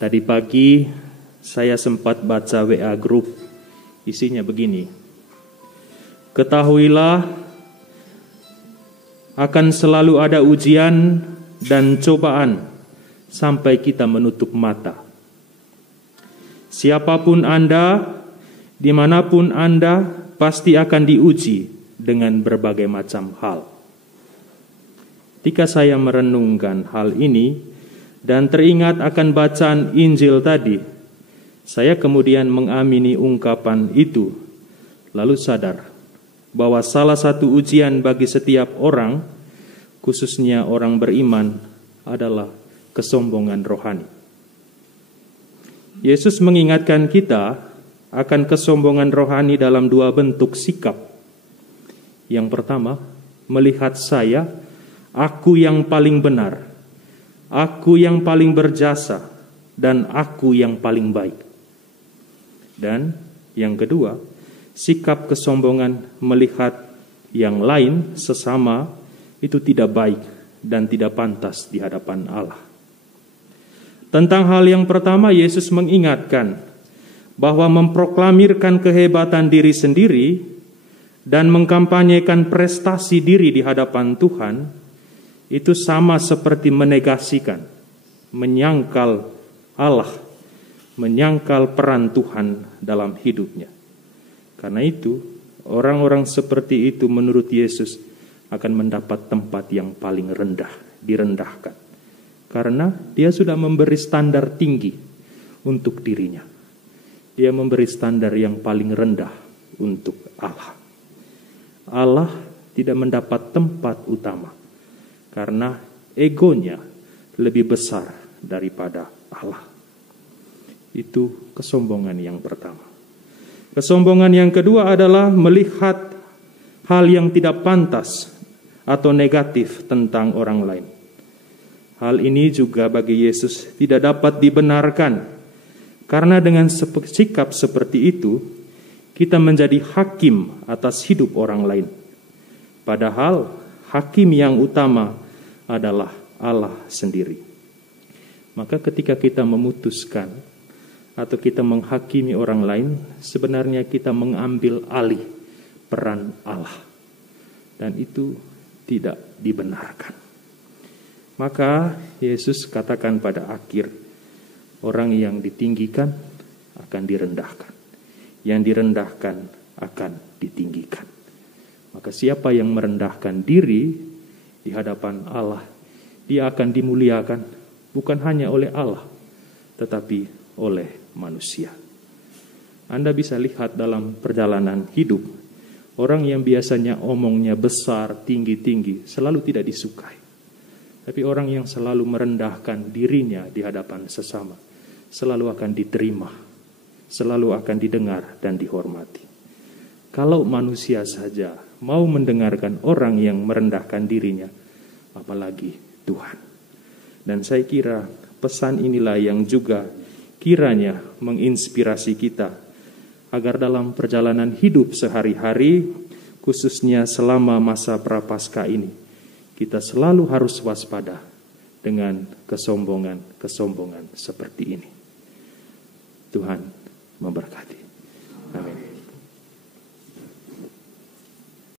Tadi pagi saya sempat baca WA grup, isinya begini. Ketahuilah akan selalu ada ujian dan cobaan sampai kita menutup mata. Siapapun Anda, dimanapun Anda, pasti akan diuji dengan berbagai macam hal. Ketika saya merenungkan hal ini dan teringat akan bacaan Injil tadi, saya kemudian mengamini ungkapan itu, lalu sadar bahwa salah satu ujian bagi setiap orang, khususnya orang beriman, adalah kesombongan rohani. Yesus mengingatkan kita akan kesombongan rohani dalam dua bentuk sikap. Yang pertama, melihat saya, aku yang paling benar, aku yang paling berjasa, dan aku yang paling baik. Dan yang kedua, sikap kesombongan melihat yang lain sesama itu tidak baik dan tidak pantas di hadapan Allah. Tentang hal yang pertama, Yesus mengingatkan bahwa memproklamirkan kehebatan diri sendiri dan mengkampanyekan prestasi diri di hadapan Tuhan itu sama seperti menegasikan, menyangkal Allah, menyangkal peran Tuhan dalam hidupnya. Karena itu, orang-orang seperti itu menurut Yesus akan mendapat tempat yang paling rendah, direndahkan. Karena dia sudah memberi standar tinggi untuk dirinya. Dia memberi standar yang paling rendah untuk Allah. Allah tidak mendapat tempat utama karena egonya lebih besar daripada Allah. Itu kesombongan yang pertama. Kesombongan yang kedua adalah melihat hal yang tidak pantas atau negatif tentang orang lain. Hal ini juga bagi Yesus tidak dapat dibenarkan, karena dengan sikap seperti itu, kita menjadi hakim atas hidup orang lain. Padahal hakim yang utama adalah Allah sendiri. Maka ketika kita memutuskan atau kita menghakimi orang lain, sebenarnya kita mengambil alih peran Allah. Dan itu tidak dibenarkan. Maka Yesus katakan pada akhir, orang yang ditinggikan akan direndahkan. Yang direndahkan akan ditinggikan. Maka siapa yang merendahkan diri di hadapan Allah, dia akan dimuliakan bukan hanya oleh Allah, tetapi oleh manusia. Anda bisa lihat dalam perjalanan hidup, orang yang biasanya omongnya besar, tinggi-tinggi, selalu tidak disukai. Tapi orang yang selalu merendahkan dirinya di hadapan sesama, selalu akan diterima, selalu akan didengar dan dihormati. Kalau manusia saja mau mendengarkan orang yang merendahkan dirinya, apalagi Tuhan. Dan saya kira pesan inilah yang juga kiranya menginspirasi kita agar dalam perjalanan hidup sehari-hari, khususnya selama masa prapaskah ini, kita selalu harus waspada dengan kesombongan-kesombongan seperti ini. Tuhan memberkati. Amin.